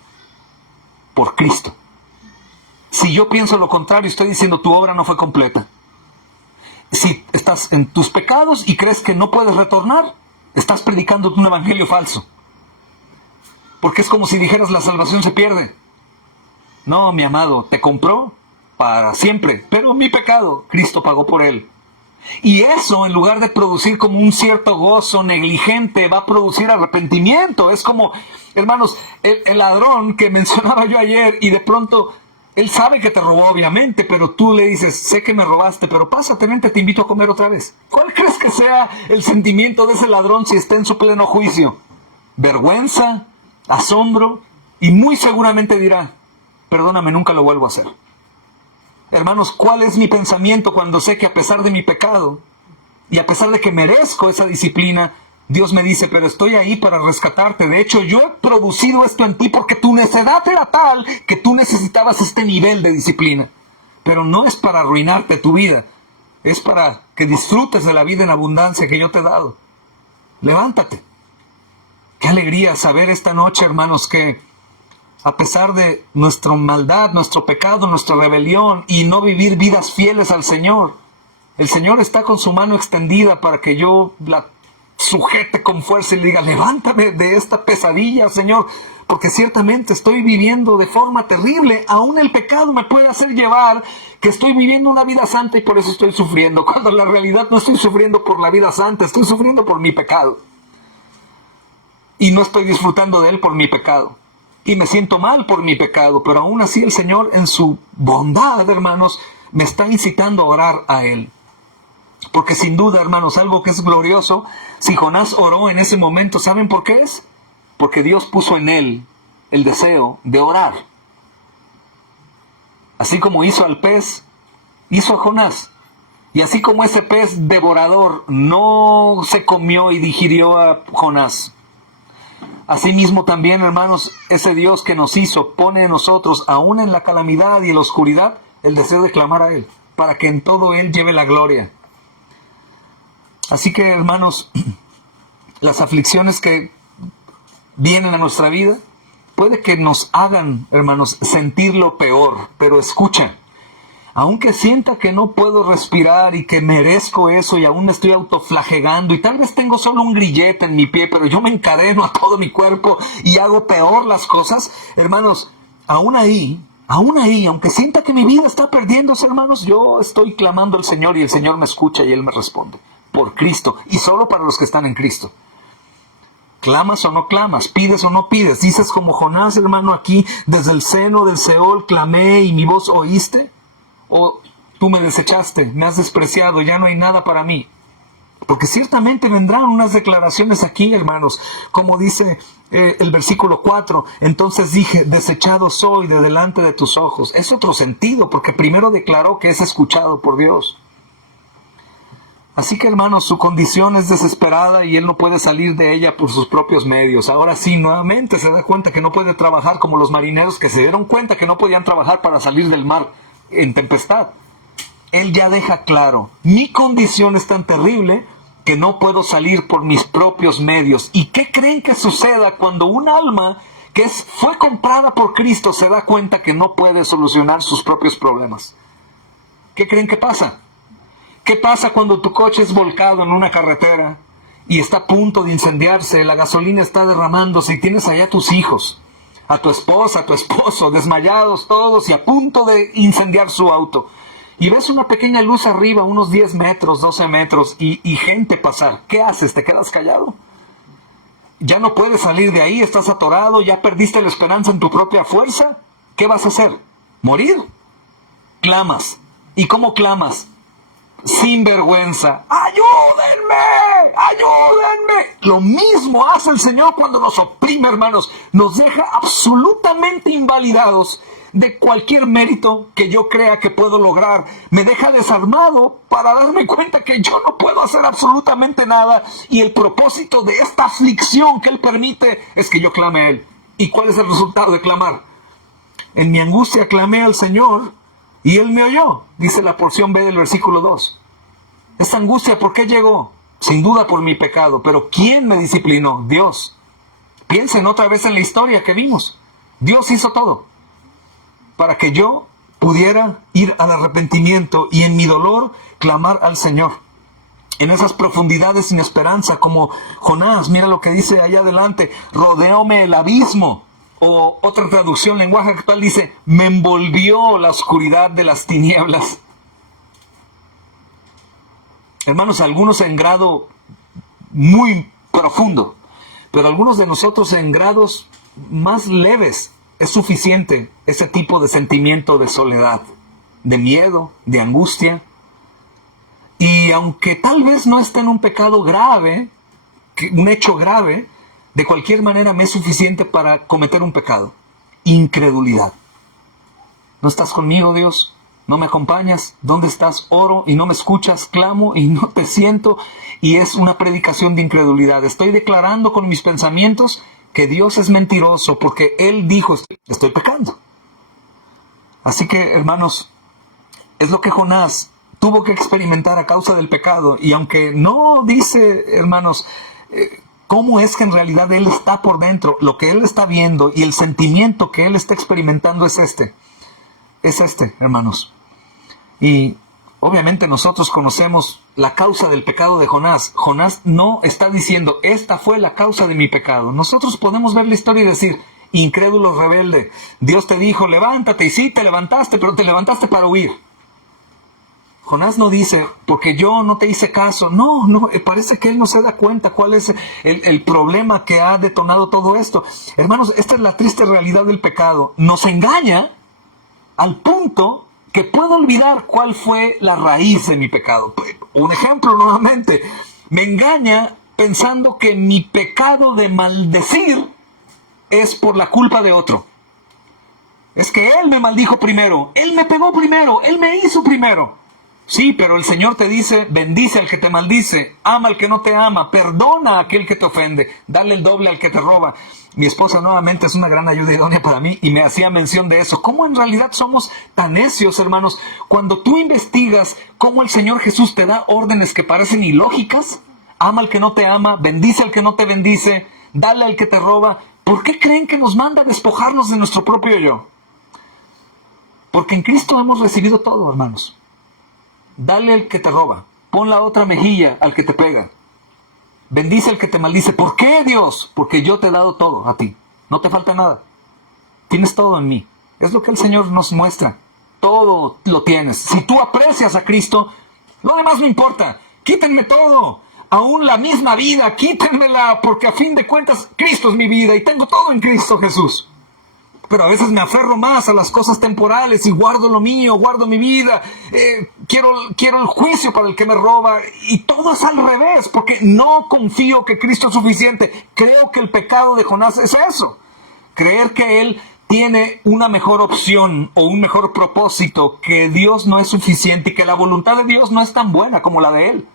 por Cristo. Si yo pienso lo contrario, estoy diciendo tu obra no fue completa. Si estás en tus pecados y crees que no puedes retornar, estás predicando un evangelio falso. Porque es como si dijeras la salvación se pierde. No, mi amado, te compró para siempre, pero mi pecado, Cristo pagó por él. Y eso, en lugar de producir como un cierto gozo negligente, va a producir arrepentimiento. Es como, hermanos, el ladrón que mencionaba yo ayer, y de pronto él sabe que te robó, obviamente, pero tú le dices, sé que me robaste, pero pásate, vente, te invito a comer otra vez. ¿Cuál crees que sea el sentimiento de ese ladrón si está en su pleno juicio? Vergüenza, asombro, y muy seguramente dirá, perdóname, nunca lo vuelvo a hacer. Hermanos, ¿cuál es mi pensamiento cuando sé que a pesar de mi pecado, y a pesar de que merezco esa disciplina, Dios me dice, pero estoy ahí para rescatarte? De hecho, yo he producido esto en ti porque tu necedad era tal que tú necesitabas este nivel de disciplina. Pero no es para arruinarte tu vida, es para que disfrutes de la vida en abundancia que yo te he dado. Levántate. Qué alegría saber esta noche, hermanos, que a pesar de nuestra maldad, nuestro pecado, nuestra rebelión y no vivir vidas fieles al Señor, el Señor está con su mano extendida para que yo la sujete con fuerza y le diga, levántame de esta pesadilla, Señor, porque ciertamente estoy viviendo de forma terrible. Aún el pecado me puede hacer llevar que estoy viviendo una vida santa y por eso estoy sufriendo, cuando en la realidad no estoy sufriendo por la vida santa, estoy sufriendo por mi pecado. Y no estoy disfrutando de él por mi pecado. Y me siento mal por mi pecado, pero aún así el Señor en su bondad, hermanos, me está incitando a orar a él. Porque sin duda, hermanos, algo que es glorioso, si Jonás oró en ese momento, ¿saben por qué es? Porque Dios puso en él el deseo de orar. Así como hizo al pez, hizo a Jonás. Y así como ese pez devorador no se comió y digirió a Jonás, asimismo también, hermanos, ese Dios que nos hizo pone en nosotros, aún en la calamidad y en la oscuridad, el deseo de clamar a Él, para que en todo Él lleve la gloria. Así que, hermanos, las aflicciones que vienen a nuestra vida, puede que nos hagan, hermanos, sentir lo peor, pero escucha, aunque sienta que no puedo respirar y que merezco eso y aún me estoy autoflagegando y tal vez tengo solo un grillete en mi pie, pero yo me encadeno a todo mi cuerpo y hago peor las cosas, hermanos, aún ahí, aunque sienta que mi vida está perdiéndose, hermanos, yo estoy clamando al Señor y el Señor me escucha y Él me responde, por Cristo y solo para los que están en Cristo. ¿Clamas o no clamas? ¿Pides o no pides? ¿Dices como Jonás, hermano, aquí desde el seno del Seol clamé y mi voz oíste? ¿O tú me desechaste, me has despreciado, ya no hay nada para mí? Porque ciertamente vendrán unas declaraciones aquí, hermanos, como dice el versículo 4. Entonces dije, desechado soy de delante de tus ojos. Es otro sentido, porque primero declaró que es escuchado por Dios. Así que, hermanos, su condición es desesperada y él no puede salir de ella por sus propios medios. Ahora sí, nuevamente se da cuenta que no puede trabajar como los marineros que se dieron cuenta que no podían trabajar para salir del mar en tempestad. Él ya deja claro, mi condición es tan terrible que no puedo salir por mis propios medios. ¿Y qué creen que suceda cuando un alma que fue comprada por Cristo se da cuenta que no puede solucionar sus propios problemas? ¿Qué creen que pasa? ¿Qué pasa cuando tu coche es volcado en una carretera y está a punto de incendiarse, la gasolina está derramándose y tienes allá a tus hijos, a tu esposa, a tu esposo, desmayados todos y a punto de incendiar su auto? Y ves una pequeña luz arriba, unos 10 metros, 12 metros, y gente pasar. ¿Qué haces? ¿Te quedas callado? ¿Ya no puedes salir de ahí? ¿Estás atorado? ¿Ya perdiste la esperanza en tu propia fuerza? ¿Qué vas a hacer? ¿Morir? Clamas. ¿Y cómo clamas? Sin vergüenza. ¡Ayúdenme! ¡Ayúdenme! Lo mismo hace el Señor cuando nos oprime, hermanos. Nos deja absolutamente invalidados de cualquier mérito que yo crea que puedo lograr. Me deja desarmado para darme cuenta que yo no puedo hacer absolutamente nada. Y el propósito de esta aflicción que Él permite es que yo clame a Él. ¿Y cuál es el resultado de clamar? En mi angustia clamé al Señor y Él me oyó, dice la porción B del versículo 2. Esta angustia, ¿por qué llegó? Sin duda por mi pecado, pero ¿quién me disciplinó? Dios. Piensen otra vez en la historia que vimos. Dios hizo todo para que yo pudiera ir al arrepentimiento y en mi dolor clamar al Señor. En esas profundidades sin esperanza, como Jonás, mira lo que dice allá adelante, rodeóme el abismo. O otra traducción, lenguaje actual, dice, me envolvió la oscuridad de las tinieblas. Hermanos, algunos en grado muy profundo, pero algunos de nosotros en grados más leves, es suficiente ese tipo de sentimiento de soledad, de miedo, de angustia. Y aunque tal vez no esté en un pecado grave, un hecho grave, de cualquier manera me es suficiente para cometer un pecado. Incredulidad. ¿No estás conmigo, Dios? ¿No me acompañas? ¿Dónde estás? Oro y no me escuchas. Clamo y no te siento. Y es una predicación de incredulidad. Estoy declarando con mis pensamientos que Dios es mentiroso porque Él dijo, estoy pecando. Así que, hermanos, es lo que Jonás tuvo que experimentar a causa del pecado. Y aunque no dice, hermanos, cómo es que en realidad él está por dentro, lo que él está viendo y el sentimiento que él está experimentando es este, hermanos. Y obviamente nosotros conocemos la causa del pecado de Jonás. Jonás no está diciendo, esta fue la causa de mi pecado. Nosotros podemos ver la historia y decir, incrédulo rebelde. Dios te dijo, levántate, y sí, te levantaste, pero te levantaste para huir. Jonás no dice, porque yo no te hice caso. No, parece que él no se da cuenta cuál es el problema que ha detonado todo esto. Hermanos, esta es la triste realidad del pecado. Nos engaña al punto que puedo olvidar cuál fue la raíz de mi pecado. Un ejemplo nuevamente. Me engaña pensando que mi pecado de maldecir es por la culpa de otro. Es que él me maldijo primero, él me pegó primero, él me hizo primero. Sí, pero el Señor te dice, bendice al que te maldice, ama al que no te ama, perdona a aquel que te ofende, dale el doble al que te roba. Mi esposa nuevamente es una gran ayuda idónea para mí y me hacía mención de eso. ¿Cómo en realidad somos tan necios, hermanos? Cuando tú investigas cómo el Señor Jesús te da órdenes que parecen ilógicas, ama al que no te ama, bendice al que no te bendice, dale al que te roba. ¿Por qué creen que nos manda a despojarnos de nuestro propio yo? Porque en Cristo hemos recibido todo, hermanos. Dale al que te roba, pon la otra mejilla al que te pega, bendice al que te maldice. ¿Por qué, Dios? Porque yo te he dado todo a ti, no te falta nada, tienes todo en mí. Es lo que el Señor nos muestra, todo lo tienes. Si tú aprecias a Cristo, lo demás no importa, quítenme todo, aún la misma vida, quítenmela, porque a fin de cuentas Cristo es mi vida y tengo todo en Cristo Jesús. Pero a veces me aferro más a las cosas temporales y guardo lo mío, guardo mi vida, quiero el juicio para el que me roba, y todo es al revés, porque no confío que Cristo es suficiente. Creo que el pecado de Jonás es eso, creer que él tiene una mejor opción o un mejor propósito, que Dios no es suficiente y que la voluntad de Dios no es tan buena como la de él.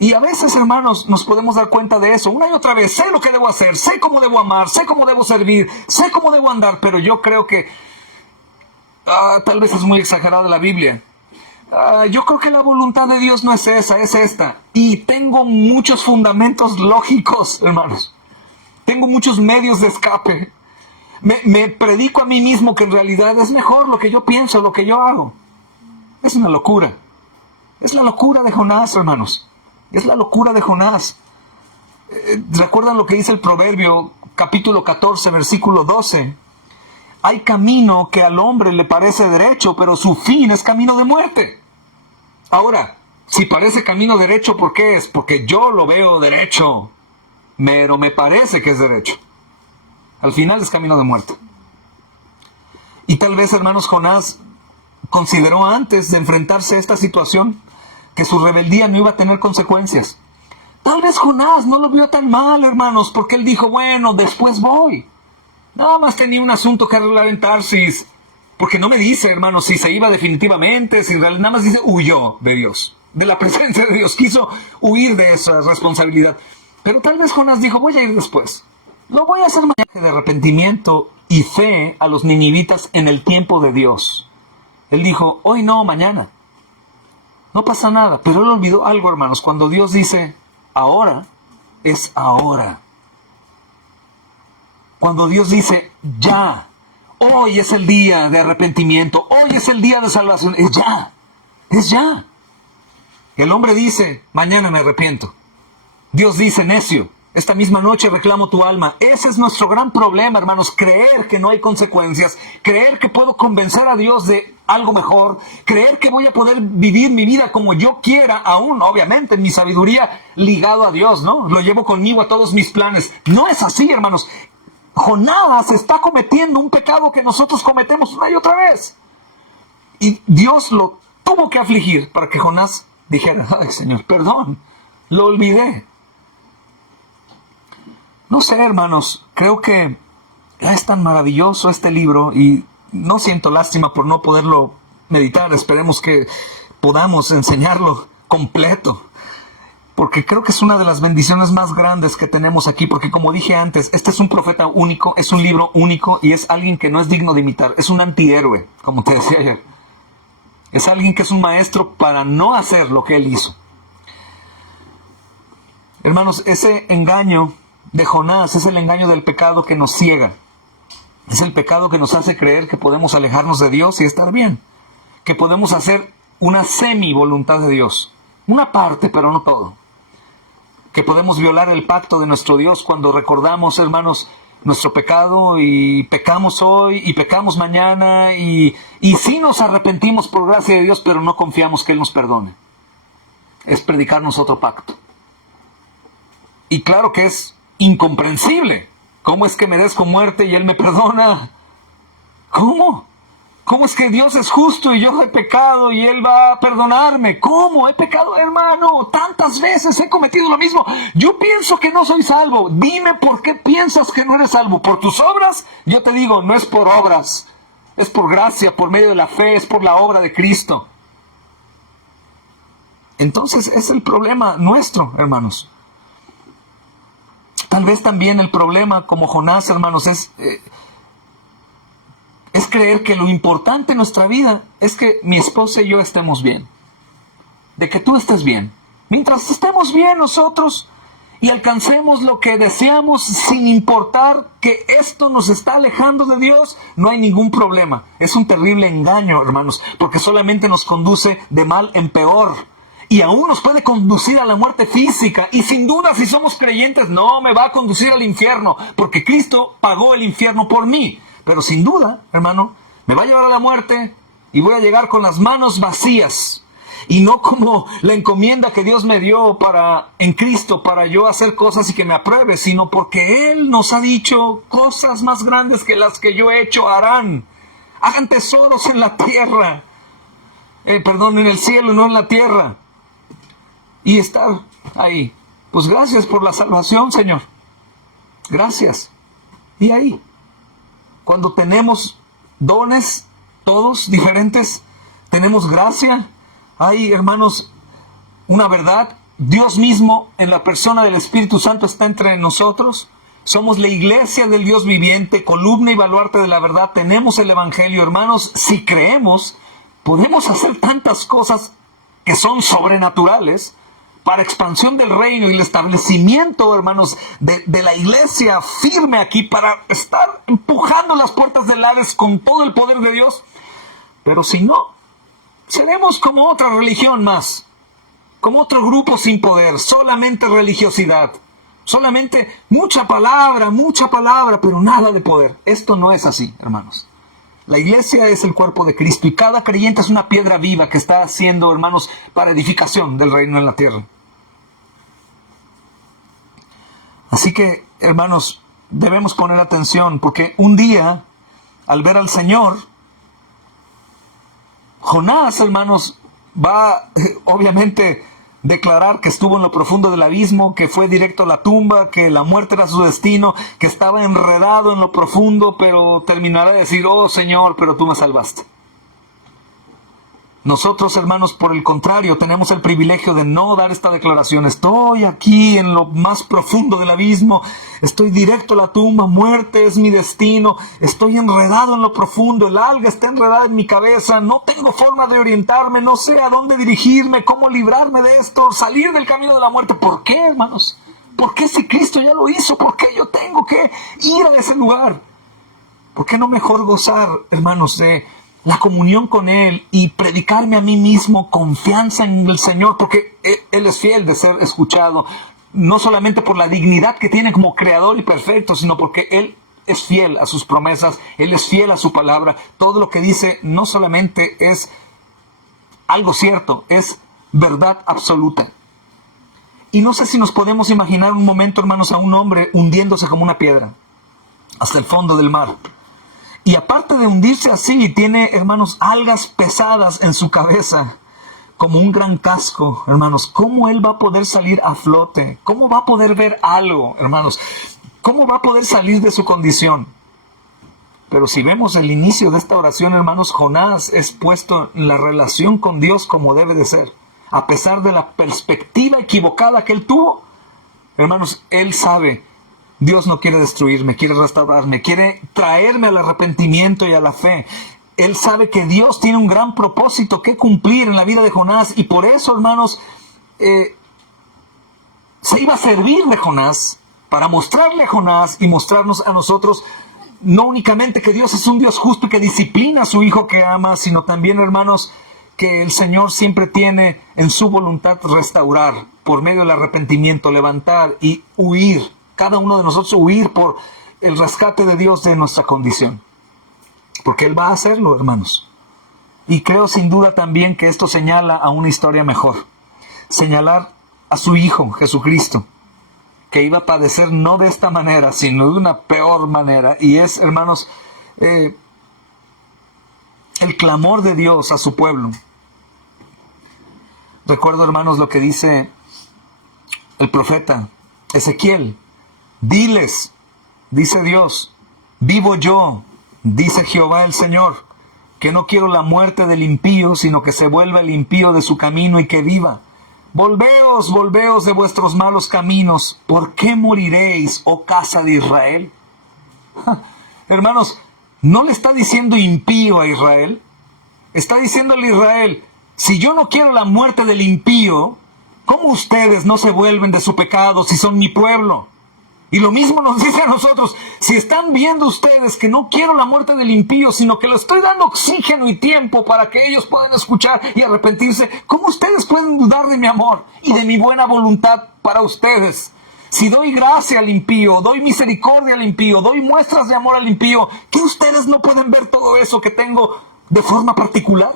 Y a veces, hermanos, nos podemos dar cuenta de eso. Una y otra vez, sé lo que debo hacer, sé cómo debo amar, sé cómo debo servir, sé cómo debo andar, pero yo creo que tal vez es muy exagerada la Biblia. Yo creo que la voluntad de Dios no es esa, es esta. Y tengo muchos fundamentos lógicos, hermanos. Tengo muchos medios de escape. Me predico a mí mismo que en realidad es mejor lo que yo pienso, lo que yo hago. Es una locura. Es la locura de Jonás, hermanos. Es la locura de Jonás. ¿Recuerdan lo que dice el Proverbio, capítulo 14, versículo 12? Hay camino que al hombre le parece derecho, pero su fin es camino de muerte. Ahora, si parece camino derecho, ¿por qué es? Porque yo lo veo derecho, pero me parece que es derecho. Al final es camino de muerte. Y tal vez, hermanos, Jonás consideró antes de enfrentarse a esta situación que su rebeldía no iba a tener consecuencias. Tal vez Jonás no lo vio tan mal, hermanos, porque él dijo, bueno, después voy. Nada más tenía un asunto que arreglar en Tarsis, porque no me dice, hermanos, si se iba definitivamente, si nada más dice, huyó de Dios, de la presencia de Dios, quiso huir de esa responsabilidad. Pero tal vez Jonás dijo, voy a ir después. Lo voy a hacer mañana. De arrepentimiento y fe a los ninivitas en el tiempo de Dios. Él dijo, hoy no, mañana. No pasa nada, pero él olvidó algo, hermanos. Cuando Dios dice, ahora, es ahora. Cuando Dios dice, ya, hoy es el día de arrepentimiento, hoy es el día de salvación, es ya, es ya. Y el hombre dice, mañana me arrepiento. Dios dice, necio, esta misma noche reclamo tu alma. Ese es nuestro gran problema, hermanos, creer que no hay consecuencias, creer que puedo convencer a Dios de algo mejor, creer que voy a poder vivir mi vida como yo quiera, aún, obviamente, en mi sabiduría, ligado a Dios, ¿no? Lo llevo conmigo a todos mis planes. No es así, hermanos. Jonás está cometiendo un pecado que nosotros cometemos una y otra vez. Y Dios lo tuvo que afligir para que Jonás dijera, ay, Señor, perdón, lo olvidé. No sé, hermanos, creo que es tan maravilloso este libro y no siento lástima por no poderlo meditar. Esperemos que podamos enseñarlo completo, porque creo que es una de las bendiciones más grandes que tenemos aquí, porque como dije antes, este es un profeta único, es un libro único y es alguien que no es digno de imitar, es un antihéroe, como te decía ayer. Es alguien que es un maestro para no hacer lo que él hizo. Hermanos, ese engaño de Jonás es el engaño del pecado que nos ciega. Es el pecado que nos hace creer que podemos alejarnos de Dios y estar bien. Que podemos hacer una semi-voluntad de Dios. Una parte, pero no todo. Que podemos violar el pacto de nuestro Dios cuando recordamos, hermanos, nuestro pecado y pecamos hoy y pecamos mañana y sí nos arrepentimos por gracia de Dios, pero no confiamos que Él nos perdone. Es predicarnos otro pacto. Y claro que es incomprensible. ¿Cómo es que merezco muerte y Él me perdona? ¿Cómo? ¿Cómo es que Dios es justo y yo he pecado y Él va a perdonarme? ¿Cómo? He pecado, hermano. Tantas veces he cometido lo mismo. Yo pienso que no soy salvo. Dime por qué piensas que no eres salvo. ¿Por tus obras? Yo te digo, no es por obras. Es por gracia, por medio de la fe, es por la obra de Cristo. Entonces es el problema nuestro, hermanos. Tal vez también el problema, como Jonás, hermanos, es creer que lo importante en nuestra vida es que mi esposa y yo estemos bien. De que tú estés bien. Mientras estemos bien nosotros y alcancemos lo que deseamos sin importar que esto nos está alejando de Dios, no hay ningún problema. Es un terrible engaño, hermanos, porque solamente nos conduce de mal en peor. Y aún nos puede conducir a la muerte física. Y sin duda, si somos creyentes, no me va a conducir al infierno, porque Cristo pagó el infierno por mí. Pero sin duda, hermano, me va a llevar a la muerte y voy a llegar con las manos vacías. Y no como la encomienda que Dios me dio en Cristo para yo hacer cosas y que me apruebe, sino porque Él nos ha dicho cosas más grandes que las que yo he hecho harán. Hagan tesoros en la tierra. En el cielo, no en la tierra. Y estar ahí. Pues gracias por la salvación, Señor. Gracias. Y ahí. Cuando tenemos dones, todos diferentes, tenemos gracia, hay, hermanos, una verdad. Dios mismo, en la persona del Espíritu Santo, está entre nosotros. Somos la iglesia del Dios viviente, columna y baluarte de la verdad. Tenemos el Evangelio, hermanos. Si creemos, podemos hacer tantas cosas que son sobrenaturales para expansión del reino y el establecimiento, hermanos, de la iglesia firme aquí, para estar empujando las puertas del Hades con todo el poder de Dios. Pero si no, seremos como otra religión más, como otro grupo sin poder, solamente religiosidad, solamente mucha palabra, pero nada de poder. Esto no es así, hermanos. La iglesia es el cuerpo de Cristo y cada creyente es una piedra viva que está haciendo, hermanos, para edificación del reino en la tierra. Así que, hermanos, debemos poner atención, porque un día, al ver al Señor, Jonás, hermanos, va obviamente declarar que estuvo en lo profundo del abismo, que fue directo a la tumba, que la muerte era su destino, que estaba enredado en lo profundo, pero terminará de decir, oh Señor, pero tú me salvaste. Nosotros, hermanos, por el contrario, tenemos el privilegio de no dar esta declaración. Estoy aquí en lo más profundo del abismo, estoy directo a la tumba, muerte es mi destino, estoy enredado en lo profundo, el alga está enredada en mi cabeza, no tengo forma de orientarme, no sé a dónde dirigirme, cómo librarme de esto, salir del camino de la muerte. ¿Por qué, hermanos? ¿Por qué si Cristo ya lo hizo? ¿Por qué yo tengo que ir a ese lugar? ¿Por qué no mejor gozar, hermanos, de la comunión con Él y predicarme a mí mismo confianza en el Señor? Porque Él es fiel de ser escuchado, no solamente por la dignidad que tiene como creador y perfecto, sino porque Él es fiel a sus promesas, Él es fiel a su palabra. Todo lo que dice no solamente es algo cierto, es verdad absoluta. Y no sé si nos podemos imaginar un momento, hermanos, a un hombre hundiéndose como una piedra hasta el fondo del mar. Y aparte de hundirse así, tiene, hermanos, algas pesadas en su cabeza, como un gran casco, hermanos. ¿Cómo él va a poder salir a flote? ¿Cómo va a poder ver algo, hermanos? ¿Cómo va a poder salir de su condición? Pero si vemos el inicio de esta oración, hermanos, Jonás es puesto en la relación con Dios como debe de ser. A pesar de la perspectiva equivocada que él tuvo, hermanos, él sabe, Dios no quiere destruirme, quiere restaurarme, quiere traerme al arrepentimiento y a la fe. Él sabe que Dios tiene un gran propósito que cumplir en la vida de Jonás, y por eso, hermanos, se iba a servir de Jonás para mostrarle a Jonás y mostrarnos a nosotros no únicamente que Dios es un Dios justo y que disciplina a su Hijo que ama, sino también, hermanos, que el Señor siempre tiene en su voluntad restaurar por medio del arrepentimiento, levantar y huir. Cada uno de nosotros huir por el rescate de Dios de nuestra condición. Porque Él va a hacerlo, hermanos. Y creo sin duda también que esto señala a una historia mejor. Señalar a su Hijo, Jesucristo, que iba a padecer no de esta manera, sino de una peor manera. Y es, hermanos, el clamor de Dios a su pueblo. Recuerdo, hermanos, lo que dice el profeta Ezequiel. Diles, dice Dios, vivo yo, dice Jehová el Señor, que no quiero la muerte del impío, sino que se vuelva el impío de su camino y que viva. Volveos, volveos de vuestros malos caminos. ¿Por qué moriréis, oh casa de Israel? Hermanos, no le está diciendo impío a Israel. Está diciéndole a Israel, si yo no quiero la muerte del impío, ¿cómo ustedes no se vuelven de su pecado si son mi pueblo? Y lo mismo nos dice a nosotros, si están viendo ustedes que no quiero la muerte del impío, sino que le estoy dando oxígeno y tiempo para que ellos puedan escuchar y arrepentirse, ¿cómo ustedes pueden dudar de mi amor y de mi buena voluntad para ustedes? Si doy gracia al impío, doy misericordia al impío, doy muestras de amor al impío, ¿qué ustedes no pueden ver todo eso que tengo de forma particular?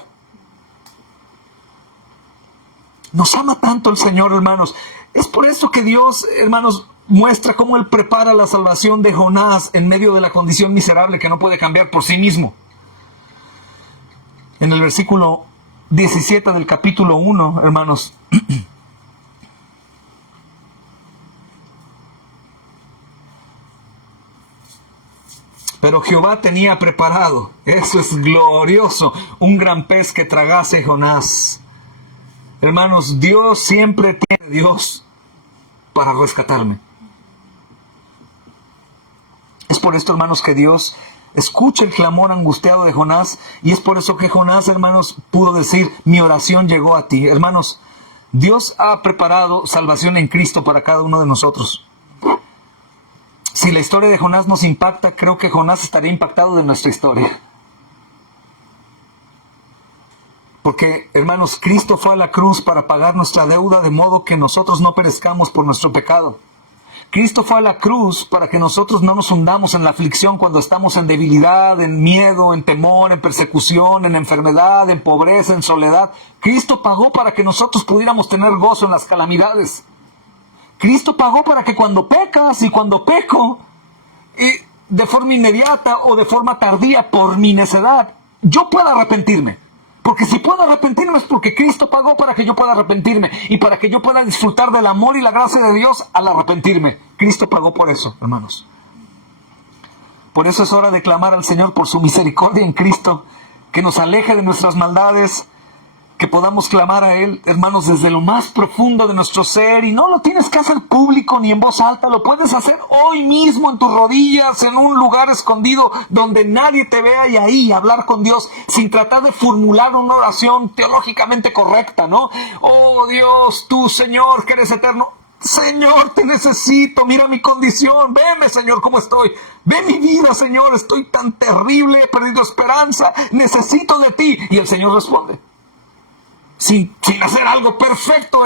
Nos ama tanto el Señor, hermanos. Es por eso que Dios, hermanos, muestra cómo Él prepara la salvación de Jonás en medio de la condición miserable que no puede cambiar por sí mismo. En el versículo 17 del capítulo 1, hermanos, pero Jehová tenía preparado, eso es glorioso, un gran pez que tragase Jonás. Hermanos, Dios siempre tiene Dios para rescatarme. Es por esto, hermanos, que Dios escucha el clamor angustiado de Jonás, y es por eso que Jonás, hermanos, pudo decir, mi oración llegó a ti. Hermanos, Dios ha preparado salvación en Cristo para cada uno de nosotros. Si la historia de Jonás nos impacta, creo que Jonás estaría impactado de nuestra historia. Porque, hermanos, Cristo fue a la cruz para pagar nuestra deuda de modo que nosotros no perezcamos por nuestro pecado. Cristo fue a la cruz para que nosotros no nos hundamos en la aflicción cuando estamos en debilidad, en miedo, en temor, en persecución, en enfermedad, en pobreza, en soledad. Cristo pagó para que nosotros pudiéramos tener gozo en las calamidades. Cristo pagó para que cuando pecas y cuando peco, de forma inmediata o de forma tardía por mi necedad, yo pueda arrepentirme. Porque si puedo arrepentirme es porque Cristo pagó para que yo pueda arrepentirme y para que yo pueda disfrutar del amor y la gracia de Dios al arrepentirme. Cristo pagó por eso, hermanos. Por eso es hora de clamar al Señor por su misericordia en Cristo, que nos aleje de nuestras maldades, que podamos clamar a Él, hermanos, desde lo más profundo de nuestro ser. Y no lo tienes que hacer público ni en voz alta, lo puedes hacer hoy mismo en tus rodillas, en un lugar escondido donde nadie te vea, y ahí hablar con Dios sin tratar de formular una oración teológicamente correcta, ¿no? Oh Dios, tú Señor, que eres eterno. Señor, te necesito, mira mi condición, veme Señor cómo estoy, ve mi vida Señor, estoy tan terrible, he perdido esperanza, necesito de ti. Y el Señor responde. Sin hacer algo perfecto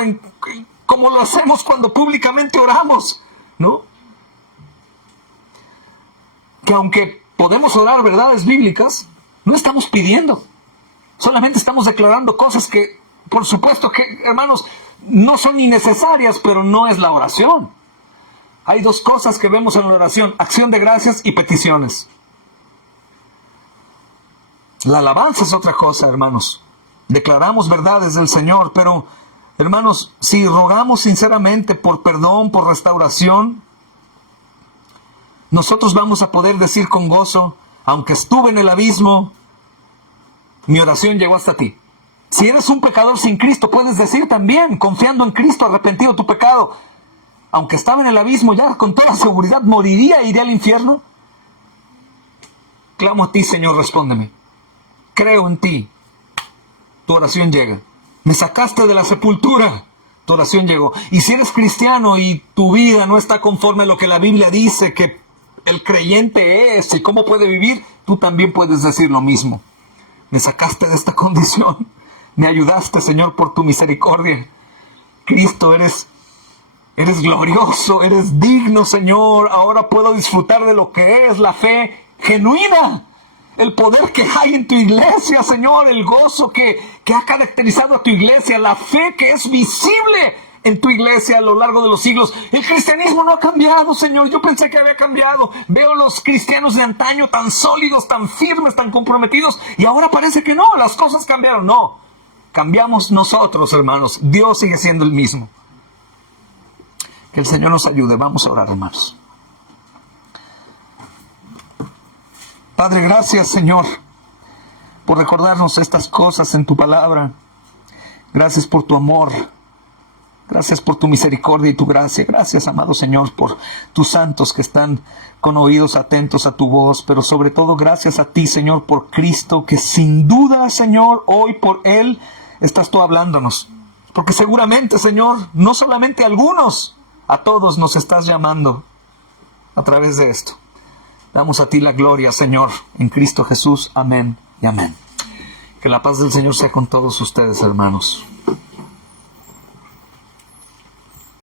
como lo hacemos cuando públicamente oramos, ¿no? Que aunque podemos orar verdades bíblicas, no estamos pidiendo. Solamente estamos declarando cosas que, por supuesto que, hermanos, no son innecesarias, pero no es la oración. Hay dos cosas que vemos en la oración: acción de gracias y peticiones. La alabanza es otra cosa, hermanos. Declaramos verdades del Señor, pero, hermanos, si rogamos sinceramente por perdón, por restauración, nosotros vamos a poder decir con gozo, aunque estuve en el abismo, mi oración llegó hasta ti. Si eres un pecador sin Cristo, puedes decir también, confiando en Cristo, arrepentido de tu pecado, aunque estaba en el abismo, ya con toda seguridad moriría e iré al infierno. Clamo a ti, Señor, respóndeme. Creo en ti. Tu oración llega. Me sacaste de la sepultura. Tu oración llegó. Y si eres cristiano y tu vida no está conforme a lo que la Biblia dice que el creyente es y cómo puede vivir, tú también puedes decir lo mismo. Me sacaste de esta condición. Me ayudaste, Señor, por tu misericordia. Cristo, eres Eres glorioso, eres digno, Señor. Ahora puedo disfrutar de lo que es la fe genuina. El poder que hay en tu iglesia, Señor. El gozo que ha caracterizado a tu iglesia. La fe que es visible en tu iglesia a lo largo de los siglos. El cristianismo no ha cambiado, Señor. Yo pensé que había cambiado. Veo los cristianos de antaño tan sólidos, tan firmes, tan comprometidos. Y ahora parece que no, las cosas cambiaron. No, cambiamos nosotros, hermanos. Dios sigue siendo el mismo. Que el Señor nos ayude. Vamos a orar, hermanos. Padre, gracias, Señor, por recordarnos estas cosas en tu palabra. Gracias por tu amor. Gracias por tu misericordia y tu gracia. Gracias, amado Señor, por tus santos que están con oídos atentos a tu voz. Pero sobre todo, gracias a ti, Señor, por Cristo, que sin duda, Señor, hoy por Él estás tú hablándonos. Porque seguramente, Señor, no solamente a algunos, a todos nos estás llamando a través de esto. Damos a ti la gloria, Señor, en Cristo Jesús. Amén y amén. Que la paz del Señor sea con todos ustedes, hermanos.